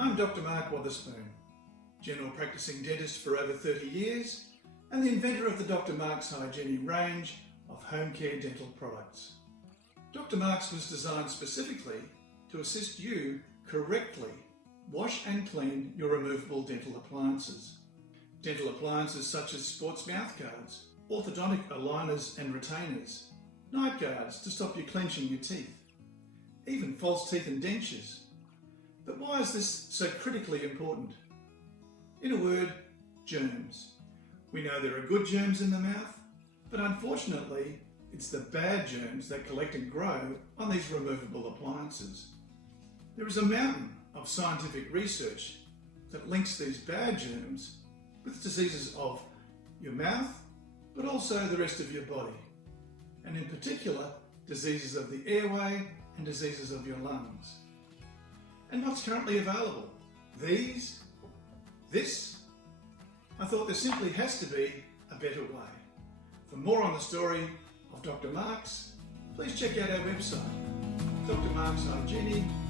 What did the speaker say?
I'm Dr. Mark Wotherspoon, general practicing dentist for over 30 years and the inventor of the Dr. Mark's HyGenie range of home care dental products. Dr. Mark's was designed specifically to assist you correctly wash and clean your removable dental appliances. Dental appliances such as sports mouth guards, orthodontic aligners and retainers, night guards to stop you clenching your teeth, even false teeth and dentures. But why is this so critically important? In a word, germs. We know there are good germs in the mouth, but unfortunately, it's the bad germs that collect and grow on these removable appliances. There is a mountain of scientific research that links these bad germs with diseases of your mouth, but also the rest of your body, and in particular, diseases of the airway and diseases of your lungs. And what's currently available? This? I thought there simply has to be a better way. For more on the story of Dr. Mark's, please check out our website, drmarkshygiene.com.